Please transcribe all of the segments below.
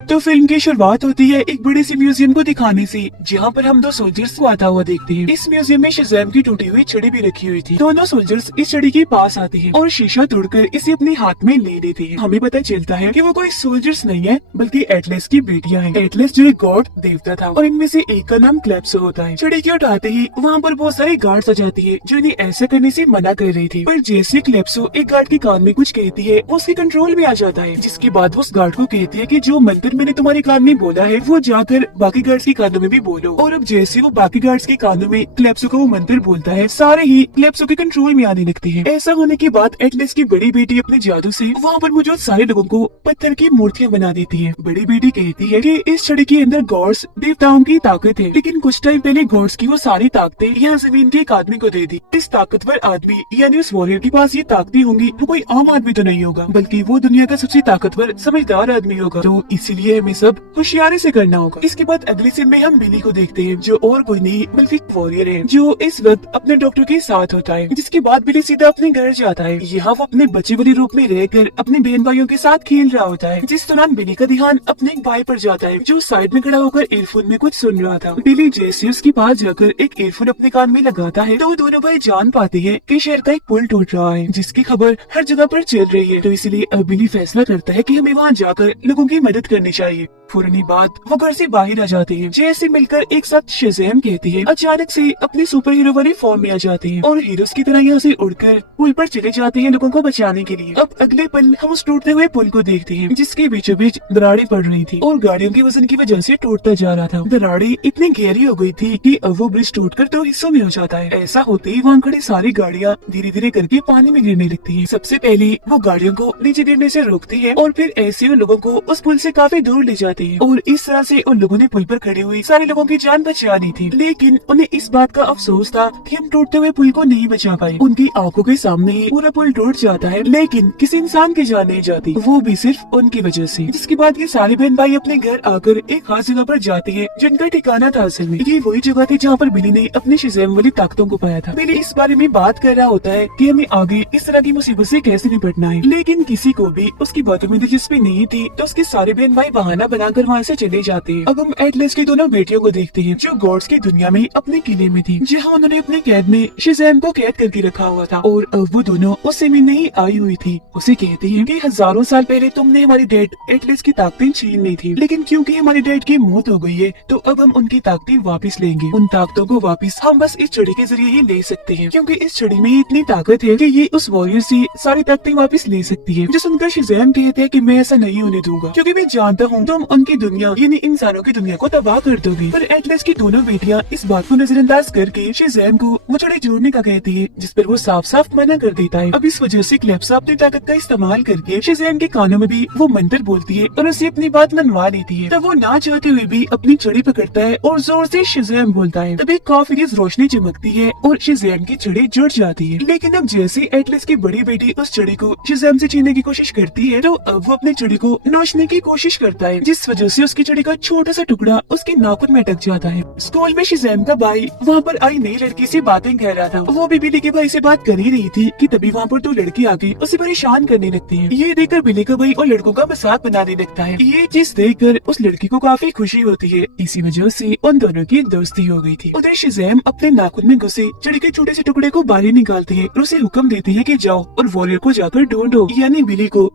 तो फिल्म की शुरुआत होती है एक बड़ी सी म्यूजियम को दिखाने से, जहाँ पर हम दो सोल्जर्स को आता हुआ देखते हैं। इस म्यूजियम में शज़ैम की टूटी हुई छड़ी भी रखी हुई थी। दोनों सोल्जर्स इस छड़ी के पास आते हैं और शीशा तोड़कर इसे अपने हाथ में ले लेते हैं। हमें पता चलता है कि वो कोई सोल्जर्स नहीं है बल्कि एटलस की बेटियां हैं। एटलस जो एक गॉड देवता था और इनमें से एक का नाम क्लेप्सो होता है। छड़ी के उठाते ही वहाँ पर बहुत सारे गार्ड्स आ जाती है जो इन्हें ऐसा करने से मना कर रही थी, पर जैसे क्लेप्सो एक गार्ड के कान में कुछ कहती है वो उसके कंट्रोल में आ जाता है, जिसके बाद वो उस गार्ड को कहती है कि जो मंत्र मैंने तुम्हारे कान में बोला है वो जाकर बाकी गार्ड्स के कानों में भी बोलो। और अब जैसे वो बाकी गार्ड्स के कानों में क्लेप्सो का वो मंत्र बोलता है, सारे ही क्लेप्सो के कंट्रोल में आने लगते हैं। ऐसा होने के बाद एटलस की बड़ी बेटी अपने जादू से वहाँ पर मौजूद सारे लोगों को पत्थर की मूर्तियाँ बना देती है। बड़ी बेटी कहती है कि इस छड़ी के अंदर गॉड्स देवताओं की ताकत है, लेकिन कुछ टाइम पहले गॉड्स की वो सारी ताकतें यहाँ जमीन के एक आदमी को दे दी। इस ताकतवर आदमी यानी उस वॉरियर के पास ये ताकतें होंगी, वो कोई आम आदमी तो नहीं होगा बल्कि वो दुनिया का सबसे ताकतवर समझदार आदमी होगा, तो इसीलिए हमें सब होशियारी से करना होगा। इसके बाद अगली सीन में हम बिली को देखते हैं जो और कोई नहीं बल्कि वॉरियर है, जो इस वक्त अपने डॉक्टर के साथ होता है। जिसके बाद बिली सीधा अपने घर जाता है। यहाँ वो अपने बच्चे वाले रूप में रहकर अपने बहन भाइयों के साथ खेल रहा होता है। जिस दौरान बिली का ध्यान अपने एक भाई पर जाता है जो साइड में खड़ा होकर ईयरफोन में कुछ सुन रहा था। बिली जैसे उसके पास जाकर एक ईयरफोन अपने कान में लगाता है तो वो दोनों भाई जान पाते हैं कि शहर का एक पुल टूट रहा है, जिसकी खबर हर जगह पर चल रही है। तो इसलिए अब बिली फैसला करता है कि हमें वहाँ जाकर लोगों की मदद करनी चाहिए। फौरनी बात वो घर से बाहर आ जाते हैं। जैसे मिलकर एक साथ शज़ैम कहती है, अचानक से अपने सुपर हीरो वाले फॉर्म में आ जाते हैं और हीरोज की तरह यहाँ से उड़कर पुल पर चले जाते हैं लोगों को बचाने के लिए। अब अगले पल हम उस टूटते हुए पुल को देखते हैं जिसके बीचों बीच दरारें पड़ रही थी और गाड़ियों के वजन की वजह से टूटता जा रहा था। दरारें इतनी गहरी हो गई थी कि अब वो ब्रिज टूटकर दो हिस्सों में हो जाता है। ऐसा होते ही वहाँ खड़ी सारी गाड़ियाँ धीरे धीरे करके पानी में गिरने लगती है। सबसे पहले वो गाड़ियों को नीचे गिरने से रोकती है और फिर ऐसे उन लोगों को उस पुल से काफी दूर ले जाती है और इस तरह से उन लोगों ने पुल पर खड़े हुए सारे लोगों की जान बचा ली थी। लेकिन उन्हें इस बात का अफसोस था कि हम टूटते हुए पुल को नहीं बचा पाए। उनकी आंखों के सामने ही पूरा पुल टूट जाता है, लेकिन किसी इंसान की जान नहीं जाती, वो भी सिर्फ उनकी वजह से। जिसके बाद ये सारे बहन भाई अपने घर आकर एक खास जगह पर जाते हैं जिनका ठिकाना था असल में ये वही जगह थी जहाँ पर बिली ने अपने शज़ैम वाली ताकतों को पाया था। बिली इस बारे में बात कर रहा होता है कि हमें आगे इस तरह की मुसीबत से कैसे निपटना है, लेकिन किसी को भी उसकी बातों में दिलचस्पी नहीं थी, तो उसके सारे बहन भाई बहाना बनाकर वहाँ से चले जाते हैं। अब हम एटलस की दोनों बेटियों को देखते हैं जो गॉड्स की दुनिया में अपने किले में थी, जहाँ उन्होंने अपने कैद में शज़ैम को कैद करके रखा हुआ था और अब वो दोनों उससे मिलने ही आई हुई थी। उसे कहती है कि हजारों साल पहले तुमने हमारी डैड एटलस की ताकतें छीन ली थी, लेकिन क्योंकि हमारी डैड की मौत हो गई है तो अब हम उनकी ताकतें वापस लेंगे। उन ताकतों को वापस हम बस इस छड़ी के जरिए ही ले सकते हैं, क्योंकि इस छड़ी में इतनी ताकत है कि ये उस वॉरियर से सारी ताकतें वापस ले सकती है। जो सुनकर शज़ैम कहते हैं कि मैं ऐसा नहीं होने दूंगा, क्योंकि मैं जानता हूँ तुम उनकी दुनिया यानी इंसानों की दुनिया को तबाह कर दोगे। पर एटलस की दोनों बेटियां इस बात को नजरअंदाज करके शज़ैम को वो छड़ी जोड़ने का कहती है, जिस पर वो साफ साफ मना कर देता है। अब इस वजह से क्लेप्सो अपनी ताकत का इस्तेमाल करके शज़ैम के कानों में भी वो मंत्र बोलती है और उसे अपनी बात मनवा लेती है। तब वो ना चाहते हुए भी अपनी छड़ी पकड़ता है और जोर से शज़ैम बोलता है। तब एक काफी तेज रोशनी चमकती है और शज़ैम की छड़ी जुड़ जाती है। लेकिन अब जैसे एटलस की बड़ी बेटी उस छड़ी को शज़ैम से छीनने की कोशिश करती है तो अब वो अपनी छड़ी को नोचने की कोशिश करता है, जिस वजह से उसकी छड़ी का छोटा सा टुकड़ा उसके नाखून में अटक जाता है। स्कूल में शज़ैम का भाई वहाँ पर आई नई लड़की से बातें कह रहा था। वो भी बिली के भाई से बात कर ही रही थी कि तभी वहाँ पर दो लड़की आके उसे परेशान करने लगती है। ये देखकर बिली का भाई और लड़कों का मजाक बनाने लगता है। ये चीज देखकर उस लड़की को काफी खुशी होती है। इसी वजह से उन दोनों की दोस्ती हो गई थी। उधर शज़ैम अपने नाखून में घुसे छड़ी के छोटे से टुकड़े को बाहर निकालती है और उसे हुक्म देती है कि जाओ और वॉरियर को जाकर ढूंढो, यानी बिली को।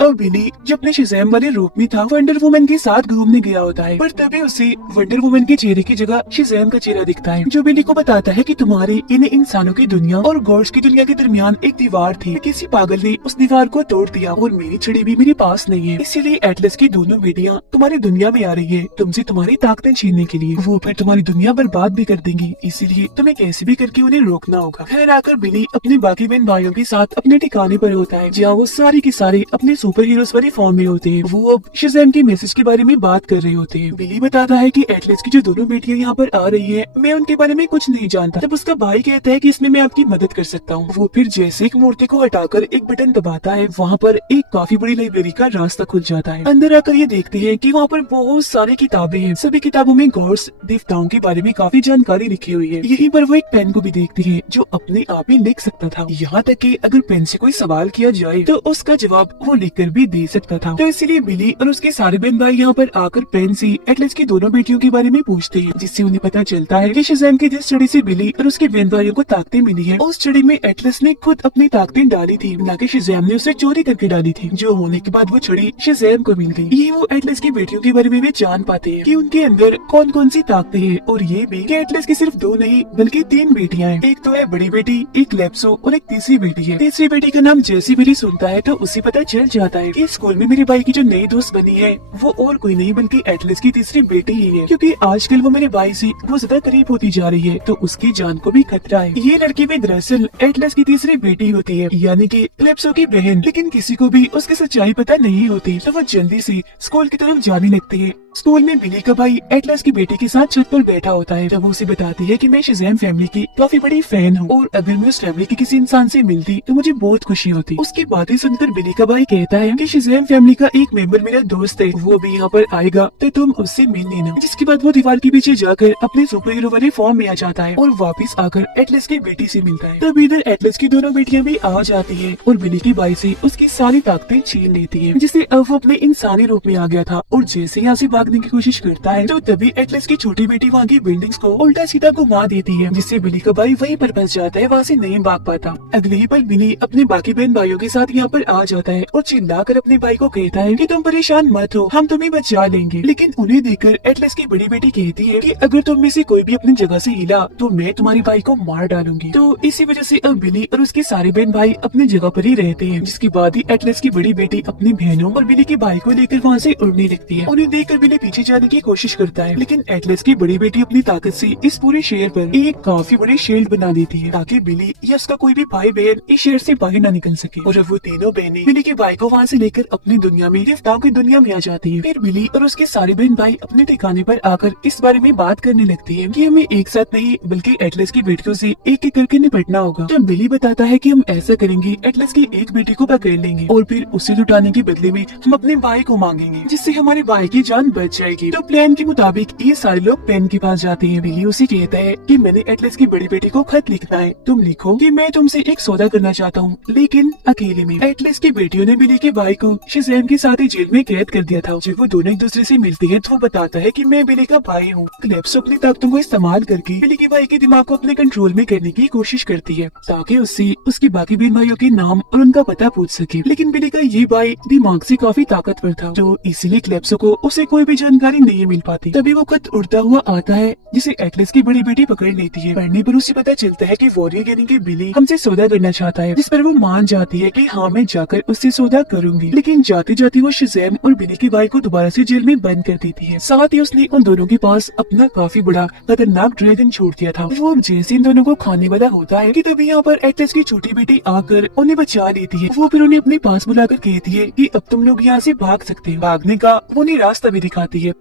अब बिली जो अपने शज़ैम वाले रूप में था वंडर वुमन के साथ घूमने गया होता है, पर तभी उसे वंडर वुमन के चेहरे की जगह शज़ैम का चेहरा दिखता है, जो बिली को बताता है कि तुम्हारी इन इंसानों की दुनिया और गॉड्स की दुनिया के दरमियान एक दीवार थी। किसी पागल ने उस दीवार को तोड़ दिया और मेरी छड़ी भी मेरे पास नहीं है, इसीलिए एटलस की दोनों बेटियां तुम्हारी दुनिया में आ रही है तुमसे तुम्हारी ताकतें छीनने के लिए। वो फिर तुम्हारी दुनिया बर्बाद भी कर देंगी, इसीलिए तुम्हें कैसे भी करके उन्हें रोकना होगा। खैर आकर बिली अपने बाकी बहन भाइयों के साथ अपने ठिकाने पर होता है, जहाँ वो सारे के सारे अपने सुपर हीरोज वाले फॉर्म में होते हैं। वो अब शज़ैम के मैसेज के बारे में बात कर रहे होते हैं। बिली बताता है कि एटलस की जो दोनों बेटियां यहाँ पर आ रही हैं, मैं उनके बारे में कुछ नहीं जानता। जब उसका भाई कहता है कि इसमें मैं आपकी मदद कर सकता हूँ, वो फिर जैसे एक मूर्ति को हटाकर एक बटन दबाता है, वहाँ पर एक काफी बड़ी लाइब्रेरी का रास्ता खुल जाता है। अंदर आकर ये देखते हैं कि वहाँ पर बहुत सारी किताबें हैं। सभी किताबों में गॉड्स देवताओं के बारे में काफी जानकारी लिखी हुई है। यहीं पर वो एक पेन को भी देखती है जो अपने आप ही लिख सकता था। यहाँ तक कि अगर पेन से कोई सवाल किया जाए तो उसका जवाब वो लिख कर भी दे सकता था। तो इसीलिए बिली और उसके सारे बहन भाई यहाँ पर आकर पेन से एटलस की दोनों बेटियों के बारे में पूछते हैं, जिससे उन्हें पता चलता है कि शज़ैम की जिस छड़ी से बिली और उसके बहन भाइयों को ताकतें मिली है, उस छड़ी में एटलस ने खुद अपनी ताकतें डाली थी, ना कि शज़ैम ने उसे चोरी करके डाली थी। जो होने के बाद वो छड़ी शज़ैम को मिल गई। ये वो एटलस की बेटियों के बारे में भी जान पाते हैं कि उनके अंदर कौन कौन सी ताकतें हैं, और ये भी कि एटलस की सिर्फ 2 नहीं बल्कि 3 बेटियां हैं। एक तो है बड़ी बेटी, एक क्लेप्सो और एक तीसरी बेटी है। तीसरी बेटी का नाम जैसी बिली सुनता है तो उसे पता चल जाता है कि स्कूल में मेरे भाई की जो नई दोस्त बनी है वो और कोई नहीं बल्कि एटलस की तीसरी बेटी ही है, क्योंकि आजकल वो मेरे भाई से वो ज्यादा करीब होती जा रही है, तो उसकी जान को भी खतरा है। ये लड़की भी दरअसल एटलस की तीसरी बेटी होती है, यानी कि क्लेप्सो की बहन। लेकिन किसी को भी उसकी सच्चाई पता नहीं होती, तो वो जल्दी से स्कूल की तरफ जाने लगती है। स्कूल में बिली का भाई एटलस की बेटी के साथ छत पर बैठा होता है, जब वो उसे बताती है कि मैं शज़ैम फैमिली की काफी बड़ी फैन हूँ और अगर मैं उस फैमिली के किसी इंसान से मिलती तो मुझे बहुत खुशी होती। उसकी बातें सुनकर बिली का भाई कहता है कि शज़ैम फैमिली का एक मेंबर मेरा दोस्त है, वो भी यहाँ पर आएगा तो तुम उससे मिल लेना। जिसके बाद वो दीवार के पीछे जाकर अपने सुपर हीरो वाले फॉर्म में आ जाता है और वापस आकर एटलस की बेटी से मिलता है। तब इधर एटलस की दोनों बेटियां भी आ जाती है और बिली के भाई से उसकी सारी ताकतें छीन लेती है, जिससे अब वो अपने इंसानी रूप में आ गया था। और जैसे यहाँ से भागने की कोशिश करता है तो तभी एटलस की छोटी बेटी वहाँ की बिल्डिंग्स को उल्टा सीधा घुमा देती है, जिससे बिली का भाई वहीं पर फंस जाता है, वहाँ से नहीं भाग पाता। अगले ही पल बिली अपने बाकी बहन भाइयों के साथ यहाँ पर आ जाता है और चिल्लाकर अपने भाई को कहता है कि तुम परेशान मत हो, हम तुम्हें बचा लेंगे। लेकिन उन्हें देखकर एटलस की बड़ी बेटी कहती है कि अगर तुम में से कोई भी अपनी जगह से हिला तो मैं तुम्हारे भाई को मार डालूंगी। तो इसी वजह से अब बिली और उसके सारे बहन भाई अपनी जगह पर ही रहते हैं, जिसके बाद ही एटलस की बड़ी बेटी अपनी बहनों और बिली के भाई को लेकर वहाँ से उड़ने लगती है। उन्हें देखकर बिली पीछे जाने की कोशिश करता है, लेकिन एटलस की बड़ी बेटी अपनी ताकत से इस पूरे शहर पर एक काफी बड़ी शील्ड बना देती है, ताकि बिली या उसका कोई भी भाई बहन इस शहर से बाहर न निकल सके। और अब वो तीनों बहनें बिली के भाई को वहाँ से लेकर अपनी दुनिया में, देवताओं की दुनिया में आ जाती है। फिर बिली और उसके सारे बहन भाई अपने ठिकाने पर आकर इस बारे में बात करने लगती है कि हमें एक साथ नहीं बल्कि एटलस की बेटियों से एक एक करके निपटना होगा। जब बिली बताता है कि हम ऐसा करेंगे, एटलस की एक बेटी को पकड़ लेंगे और फिर उसे लुटाने के बदले में हम अपने भाई को मांगेंगे, जिससे हमारे भाई की जान बच जाएगी। तो प्लान के मुताबिक ये सारे लोग पेन के पास जाते हैं। बिली उसे कहता है कि मैंने एटलस की बड़ी बेटी को खत लिखना है, तुम लिखो कि मैं तुमसे एक सौदा करना चाहता हूँ, लेकिन अकेले में। एटलस की बेटियों ने बिली के भाई को शज़ैम के साथ ही जेल में कैद कर दिया था। जब वो दोनों एक दूसरे से मिलते हैं तो वो बताता है कि मैं बिली का भाई हूँ। क्लेप्सो अपनी ताकतों को इस्तेमाल करके बिली के भाई के दिमाग को अपने कंट्रोल में करने की कोशिश करती है, ताकि उससे उसके बाकी बहन भाइयों के नाम और उनका पता पूछ सके। लेकिन बिली का ये भाई दिमाग से काफी ताकतवर था, तो इसीलिए क्लेप्सो को उसे कोई भी जानकारी नहीं मिल पाती। तभी वो खत उड़ता हुआ आता है, जिसे एटलस की बड़ी बेटी पकड़ लेती है। पढ़ने पर उसे पता चलता है कि वॉरियर यानी कि बिली हमसे सौदा करना चाहता है, जिस पर वो मान जाती है कि हाँ मैं जाकर उससे सौदा करूंगी। लेकिन जाते जाते वो शज़ैम और बिली के भाई को दोबारा से जेल में बंद कर देती है। साथ ही उसने उन दोनों के पास अपना काफी बड़ा खतरनाक ड्रैगन छोड़ दिया था। वो जैसे इन दोनों को खाने वाला होता है कि तभी यहाँ पर एटलस की छोटी बेटी आकर उन्हें बचा लेती है। वो फिर उन्हें अपने पास बुलाकर कहती है कि अब तुम लोग यहाँ से भाग सकते हो। भागने का वो उन्हें रास्ता भी दिखाती है।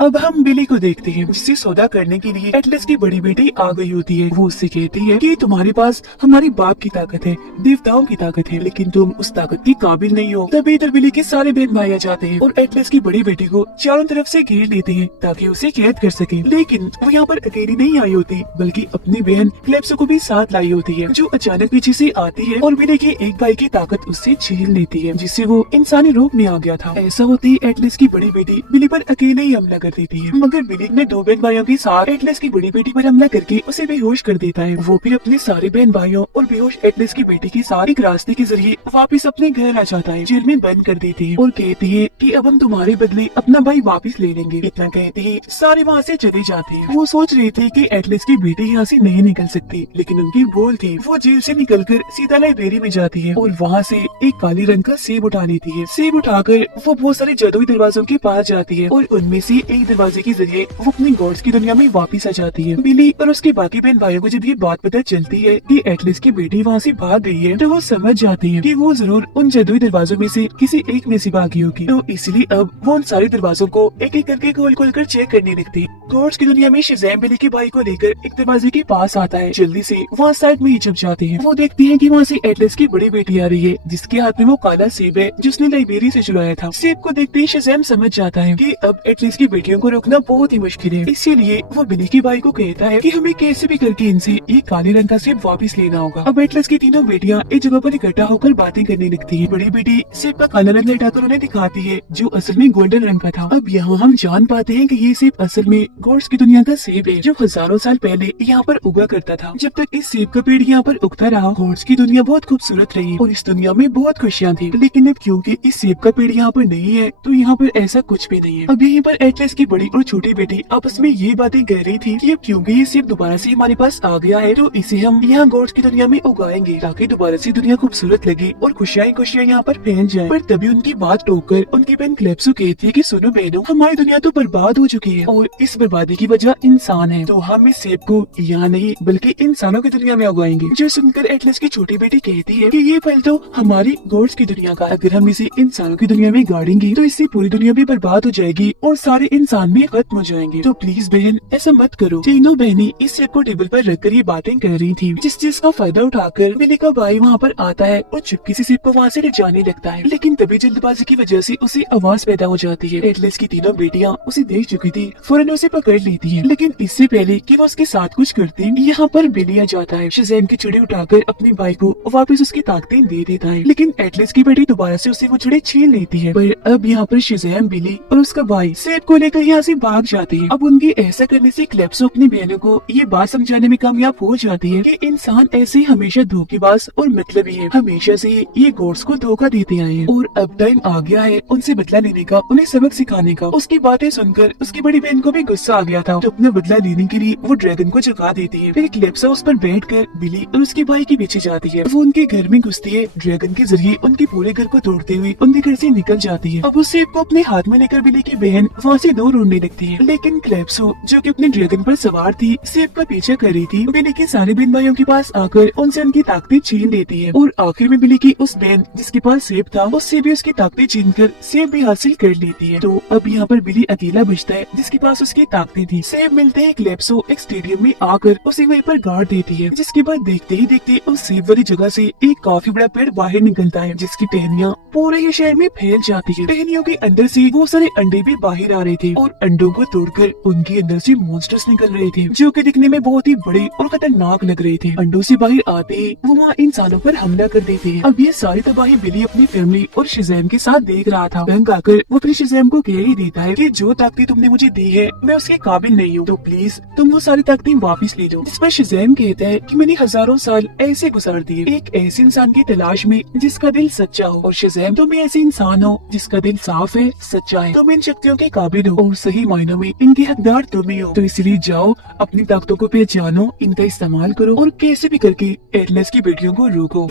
अब हम बिली को देखते हैं, जिससे सौदा करने के लिए एटलस की बड़ी बेटी आ गई होती है। वो उससे कहती है कि तुम्हारे पास हमारे बाप की ताकत है, देवताओं की ताकत है, लेकिन तुम उस ताकत की काबिल नहीं हो। तभी इधर बिली के सारे बहन भाई आ जाते हैं और एटलस की बड़ी बेटी को चारों तरफ से घेर लेते हैं ताकि उसे कैद कर सके। लेकिन वो यहाँ पर अकेली नहीं आई होती, बल्कि अपनी बहन क्लेप्सो को भी साथ लाई होती है, जो अचानक पीछे से आती है और बिली के एक भाई की ताकत उससे छीन लेती है, जिससे वो इंसानी रूप में आ गया था। ऐसा होते ही एटलस की बड़ी बेटी बिली पर अकेले ही हमला कर देती है, मगर बिली ने 2 बहन भाइयों के साथ एटलस की बड़ी बेटी पर हमला करके उसे बेहोश कर देता है। वो फिर अपने सारे बहन भाइयों और बेहोश एटलस की बेटी के साथ एक रास्ते के जरिए वापस अपने घर आ जाता है। जेल में बंद कर देती है और कहती है कि अब हम तुम्हारे बदले अपना भाई वापस ले लेंगे। इतना कहते ही सारे वहाँ से चले जाते हैं। वो सोच रहे थे कि एटलस की बेटी यहाँ से नहीं निकल सकती, लेकिन उनकी भूल थी। वो जेल से निकलकर सीधा लाइब्रेरी में जाती है और वहाँ से एक काले रंग का सेब उठा लेती है। सेब उठाकर वो बहुत सारे जादुई दरवाजों के पास जाती है और उनमें से एक दरवाजे के जरिए वो अपनी गॉड्स की दुनिया में वापस आ जाती है। बिली और उसके बाकी बहन भाइयों को जब ये बात पता चलती है कि एटलस की बेटी वहाँ से भाग गई है, तो वो समझ जाते हैं कि वो जरूर उन जादुई दरवाजों में से किसी एक में से भागी होगी। तो इसलिए अब वो उन सारे दरवाजों को एक एक करके खोल खोल कर चेक करने लगती है। गॉड्स की दुनिया में शज़ैम बिली के भाई को लेकर एक दरवाजे के पास आता है। जल्दी से वहाँ साइड में ही छुप जाते हैं। वो देखती है कि वहाँ से एटलस की बड़ी बेटी आ रही है, जिसके हाथ में वो काला सेब है जिसने लाइब्रेरी से चुराया था। सेब को देखते ही शज़ैम समझ जाता है कि अब एटलस की बेटियों को रोकना बहुत ही मुश्किल है। इसीलिए वो बिली की बाई को कहता है कि हमें कैसे भी करके इनसे एक काले रंग का सेब वापस लेना होगा। अब एटलस की तीनों बेटियां एक जगह पर इकट्ठा होकर बातें करने लगती है। बड़ी बेटी सेब का काला रंग हटाकर उन्हें दिखाती है जो असल में गोल्डन रंग का था। अब यहाँ हम जान पाते हैं कि ये सेब असल में गॉड्स की दुनिया का सेब है जो हजारों साल पहले यहाँ पर उगा करता था। जब तक इस सेब का पेड़ यहाँ पर उगता रहा, गॉड्स की दुनिया बहुत खूबसूरत रही और इस दुनिया में बहुत खुशियाँ थी। लेकिन अब क्योंकि इस सेब का पेड़ यहाँ पर नहीं है तो यहाँ पर ऐसा कुछ भी नहीं है। अब यहीं पर एटलस की बड़ी और छोटी बेटी आपस में ये बातें कह रही थी कि अब क्योंकि ये सेब दोबारा से हमारे पास आ गया है तो इसे हम यहाँ गॉड्स की दुनिया में उगाएंगे ताकि दोबारा से दुनिया खूबसूरत लगे और खुशियाँ यहाँ पर फैल जाए। पर तभी उनकी बात टोककर उनकी बहन क्लेप्सो कहती है कि सुनो बहनों, हमारी दुनिया तो बर्बाद हो चुकी है और इस बर्बादी की वजह इंसान है, तो हम इस सेब को यहाँ नहीं बल्कि इंसानों की दुनिया में उगाएंगे। जो सुनकर एटलस की छोटी बेटी कहती है कि ये फल तो हमारी गॉड्स की दुनिया का, अगर हम इसे इंसानों की दुनिया में गाड़ेंगे तो इससे पूरी दुनिया भी बर्बाद हो जाएगी और सारे इंसान भी खत्म हो जाएंगे। तो प्लीज बहन ऐसा मत करो। तीनों बहनें इस सेब को टेबल पर रखकर ये बातें कर रही थी। जिस चीज का फायदा उठाकर बिली का भाई वहाँ पर आता है और चुपके से सेब को वहाँ से ले जाने लगता है। लेकिन तभी जल्दबाजी की वजह से उसे आवाज पैदा हो जाती है। एटलस की तीनों बेटियां उसे देख चुकी थी, फौरन उसे पकड़ लेती है। लेकिन इससे पहले कि वो उसके साथ कुछ करती, यहाँ पर बिली आ जाता है। शज़ैम की छुरी उठाकर अपने भाई को वापस उसकी ताकतें दे देता है। लेकिन एटलस की बेटी दोबारा से उसे वो छुरी छीन लेती है। पर अब यहाँ पर शज़ैम, बिली और उसका भाई सेब को लेकर यहाँ से भाग जाते हैं। अब उनके ऐसा करने से क्लेप्सो अपनी बहनों को ये बात समझाने में कामयाब हो जाती है कि इंसान ऐसे ही हमेशा धोखेबाज और मतलबी है, हमेशा से ये गॉड्स को धोखा देते आए हैं और अब टाइम आ गया है उनसे बदला लेने का, उन्हें सबक सिखाने का। उसकी बातें सुनकर उसकी बड़ी बहन को भी गुस्सा आ गया था, तो अपना बदला लेने के लिए वो ड्रैगन को जगा देती है। फिर क्लेप्सो उस पर बैठकर बिली और उसके भाई के पीछे जाती है। वो उनके घर में घुसती है, ड्रैगन के जरिए उनके पूरे घर को तोड़ते हुए उनके घर से निकल जाती है। अब उस सेब को अपने हाथ में लेकर बिली की बहन वहाँ से दूर उड़ने लगती है। लेकिन क्लेप्सो जो कि अपने ड्रैगन पर सवार थी, सेब का पीछा कर रही थी, बिली के सारे बहन भाइयों के पास आकर उनसे उनकी ताकतें छीन लेती है और आखिर में बिली की उस बहन जिसके पास सेब था उससे भी उसकी ताकतें छीन कर सेब भी हासिल कर लेती है। तो अब यहाँ पर बिली अकेला बचता है जिसके पास उसकी ताकतें थी। सेब मिलते ही क्लेप्सो एक स्टेडियम में आकर उसे वहीं पर गाड़ देती है, जिसके बाद देखते ही देखते उस सेब वाली जगह से एक काफी बड़ा पेड़ बाहर निकलता है जिसकी टहनियाँ पूरे ही शहर में फैल जाती है। टहनियों के अंदर से वो सारे अंडे भी बाहर आ रहे थे और अंडों को तोड़कर उनके अंदर से मॉन्स्टर्स निकल रहे थे जो कि दिखने में बहुत ही बड़े और खतरनाक लग रहे थे। अंडों से बाहर आते ही वो वहाँ इंसानों पर हमला कर देते हैं। अब ये सारी तबाही बिली अपनी फैमिली और शज़ैम के साथ देख रहा था। तंग आकर वो अपनी शज़ैम को कह ही देता है कि जो ताकतें तुमने मुझे दी है मैं उसके काबिल नहीं हूँ, तो प्लीज तुम वो सारी ताकतें वापस ले लो। जिस पर शज़ैम कहता है कि मैंने हजारों साल ऐसे गुजार दिए एक ऐसे इंसान की तलाश में जिसका दिल सच्चा हो, और शज़ैम तुम ऐसे इंसान हो जिसका दिल साफ है, सच्चा है, तुम इन शक्तियों के काबिल हो और सही मायनों में इनके हकदार तुम ही हो। तो इसलिए जाओ अपनी ताकतों को पहचानो, इनका इस्तेमाल करो और कैसे भी करके एटलस की बेटियों को रोको।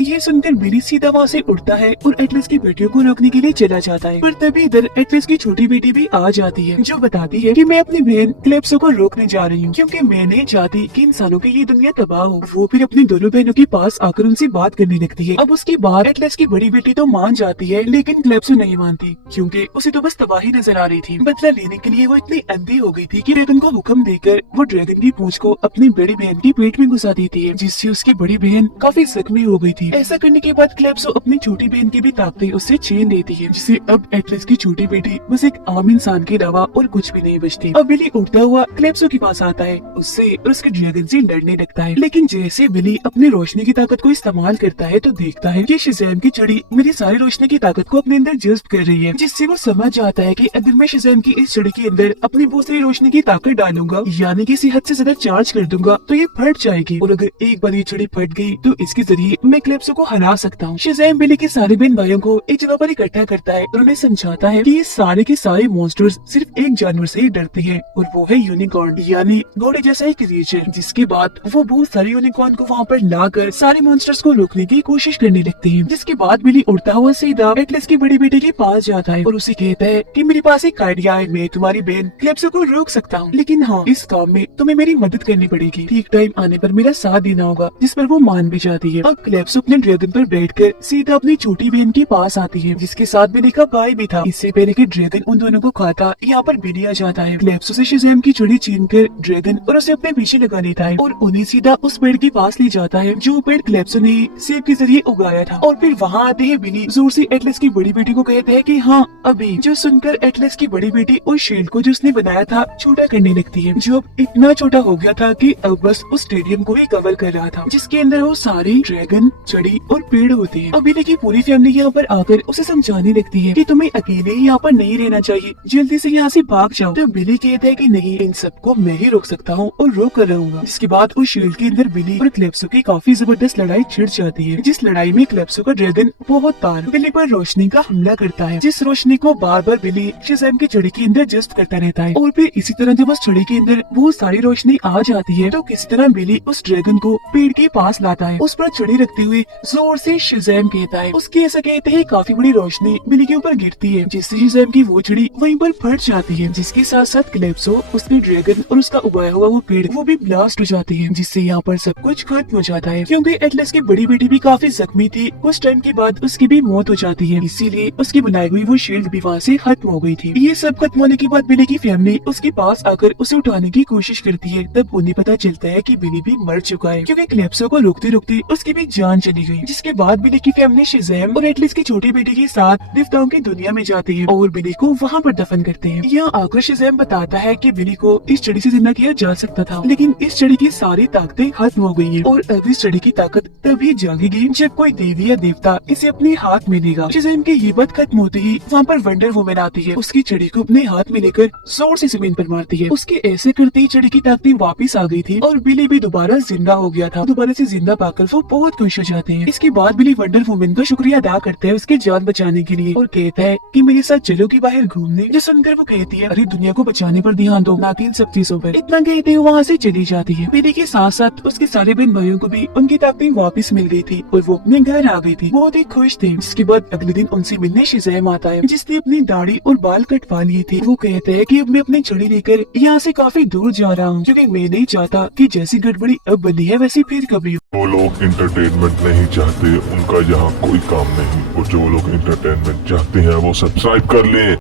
ये सुनकर बिली सीधा वहाँ से उड़ता है और एटलस की बेटियों को रोकने के लिए चला जाता है। पर तभी इधर एटलस की छोटी बेटी भी आ जाती है जो बताती है कि मैं अपनी बहन क्लेप्सो को रोकने जा रही हूँ क्योंकि मैं नहीं चाहती कि इंसानों की ये दुनिया तबाह हो। वो फिर अपनी दोनों बहनों के पास आकर उनसे बात करने लगती है। अब उसकी बात एटलस की बड़ी बेटी तो मान जाती है लेकिन क्लेप्सो नहीं मानती क्योंकि उसे तो बस तबाही नजर आ रही थी। बदला लेने के लिए वो इतनी अंधी हो गई थी कि ड्रैगन को हुक्म देकर वो ड्रैगन की पूंछ को अपनी बड़ी बहन के पेट में घुसा देती है, जिससे उसकी बड़ी बहन काफी जख्मी हो गई थी। ऐसा करने के बाद क्लेप्सो अपनी छोटी बहन की भी ताकतें उससे छीन लेती है, जिससे अब एटलस की छोटी बेटी बस एक आम इंसान के अलावा और कुछ भी नहीं बचती। अब बिली उठता हुआ क्लेप्सो के पास आता है, उससे और उसके ड्रैगन से लड़ने लगता है। लेकिन जैसे बिली अपनी रोशनी की ताकत को इस्तेमाल करता है तो देखता है कि शज़ैम की छड़ी मेरी सारी रोशनी की ताकत को अपने अंदर जज्ब कर रही है, जिससे वो समझ जाता है कि अगर मैं शज़ैम की इस छड़ी के अंदर अपनी बहुत सारी रोशनी की ताकत डालूंगा यानी कि इसे हद से ज्यादा चार्ज कर दूंगा तो ये फट जाएगी और अगर एक बार ये छड़ी फट गई तो इसके जरिए मैं क्लेप्सो को हरा सकता हूँ। शज़ैम बिली के सारे बहन भाइयों को एक जगह पर इकट्ठा करता है और उन्हें समझाता है कि ये सारे के सारे मॉन्स्टर्स सिर्फ एक जानवर से ही डरते हैं और वो है यूनिकॉर्न, यानी घोड़े जैसा एक क्रिएचर। जिसके बाद वो बहुत सारे यूनिकॉर्न को वहाँ पर लाकर सारे मॉन्स्टर्स को रोकने की कोशिश करने लगते हैं। जिसके बाद बिली उड़ता हुआ सीधा एटलस की बड़ी बेटी के पास जाता है और उसे कहता है कि मेरे पास एक आइडिया है, मैं तुम्हारी बहन क्लेप्सो को रोक सकता हूँ, लेकिन हाँ इस काम में तुम्हें मेरी मदद करनी पड़ेगी। ठीक टाइम आने पर मेरा साथ देना होगा, जिस पर वो मान भी जाती है। अब क्लेप्सो अपने ड्रैगन पर बैठकर सीधा अपनी छोटी बहन के पास आती है, जिसके साथ बिली का भाई भी था। इससे पहले कि ड्रैगन उन दोनों को खाता, यहाँ पर बिली आ जाता है। क्लेप्सो से शज़ैम की छड़ी छीनकर ड्रैगन और उसे अपने पीछे लगा लेता है और उन्हें सीधा उस पेड़ के पास ले जाता है जो पेड़ क्लेप्सो ने सेब के जरिए उगाया था। और फिर वहाँ आते हैं बिली जोर से एटलस की बड़ी बेटी को कहते हैं कि हाँ अभी, जो सुनकर एटलस की बड़ी बेटी उस शील्ड को जो उसने बनाया था छोटा करने लगती है, जो अब इतना छोटा हो गया था कि अब बस उस स्टेडियम को भी कवर कर रहा था, जिसके अंदर वो सारे ड्रैगन, छड़ी और पेड़ होते हैं। अब बिली की पूरी फैमिली यहाँ पर आकर उसे समझाने लगती है कि तुम्हें अकेले ही यहाँ पर नहीं रहना चाहिए, जल्दी से यहाँ से भाग जाओ। तो बिली कहता है कि नहीं, इन सबको मैं ही रोक सकता हूँ और रोक कर रहूंगा। इसके बाद उस शील्ड के अंदर बिली और क्लेप्सो की काफी जबरदस्त लड़ाई छिड़ जाती है, जिस लड़ाई में क्लेप्सो का ड्रैगन बहुत बार बिली पर रोशनी का हमला करता है, जिस रोशनी को बार बार बिली शज़ैम की छड़ी के अंदर जस्ट करता रहता है। और फिर इसी तरह जब उस छड़ी के अंदर बहुत सारी रोशनी आ जाती है तो किसी तरह बिली उस ड्रैगन को पेड़ के पास लाता है, उस पर छड़ी रखते हुए जोर से शज़ैम कहता है। उसके ऐसा कहते ही काफी बड़ी रोशनी बिली के ऊपर गिरती है, जिससे शज़ैम की वो छड़ी वहीं पर फट जाती है, जिसके साथ साथ क्लेप्सो, उसके ड्रैगन और उसका उगाया हुआ वो पेड़ वो भी ब्लास्ट हो जाती है, जिससे यहाँ पर सब कुछ खत्म हो जाता है। क्योंकि एटलस की बड़ी बेटी भी काफी जख्मी थी, उस टाइम के बाद उसकी भी मौत हो जाती है, इसीलिए उसकी बनाई हुई वो शील्ड भी वहाँ से खत्म हो गई थी। ये सब खत्म होने के बाद बिली की फैमिली उसके पास आकर उसे उठाने की कोशिश करती है, तब उन्हें पता चलता है कि बिली भी मर चुका है, क्योंकि क्लेप्सो को रोकते रोकते उसकी भी जान चली गई। जिसके बाद बिली की फैमिली शज़ैम और एटलस की छोटी बेटी के साथ देवताओं की दुनिया में जाती है और बिली को वहाँ पर दफन करते हैं। यहाँ आकर शज़ैम बताता है कि बिली को इस छड़ी से जिंदा किया जा सकता था, लेकिन इस छड़ी की सारी ताकतें खत्म हो गई है और अब इस छड़ी की ताकत तभी जागेगी जब कोई देवी या देवता इसे अपने हाथ में लेगा। शज़ैम की ये बात खत्म होते ही वहाँ पर वंडर वुमन आती है, उसकी छड़ी को अपने हाथ में लेकर जोर से जमीन पर मारती है। उसके ऐसे करते ही छड़ी की ताकतें वापस आ गई थी और बिली भी दोबारा जिंदा हो गया था। दोबारा से जिंदा पाकर वो बहुत खुश हो जाते हैं। इसके बाद बिली वंडर वुमन का शुक्रिया अदा करता है उसकी जान बचाने के लिए और कहता है कि मेरे साथ चलो कि बाहर घूमने। जो सुनकर वो कहती है, अरे दुनिया को बचाने पर ध्यान दो, ना कि इन सब चीजों पर। इतना कहते हुए वहाँ से चली जाती है। बिली के साथ साथ उसके सारे बहन भाइयों को भी उनकी ताकतें वापस मिल गई थी और वो अपने घर आ गई थी, बहुत ही खुश थे। जिसके बाद अगले दिन उनसे मिलने शज़ैम आता है, जिसने अपनी दाढ़ी और बाल कटवा लिए थे। वो कहता है कि अब मैं अपनी छड़ी लेकर यहाँ से काफी दूर जा रहा हूँ, क्योंकि मैं नहीं चाहता कि जैसी गड़बड़ी अब बनी है वैसी फिर कभी हो। वो लोग इंटरटेनमेंट नहीं चाहते, उनका यहाँ कोई काम नहीं, और जो लोग इंटरटेनमेंट चाहते हैं वो सब्सक्राइब कर लें।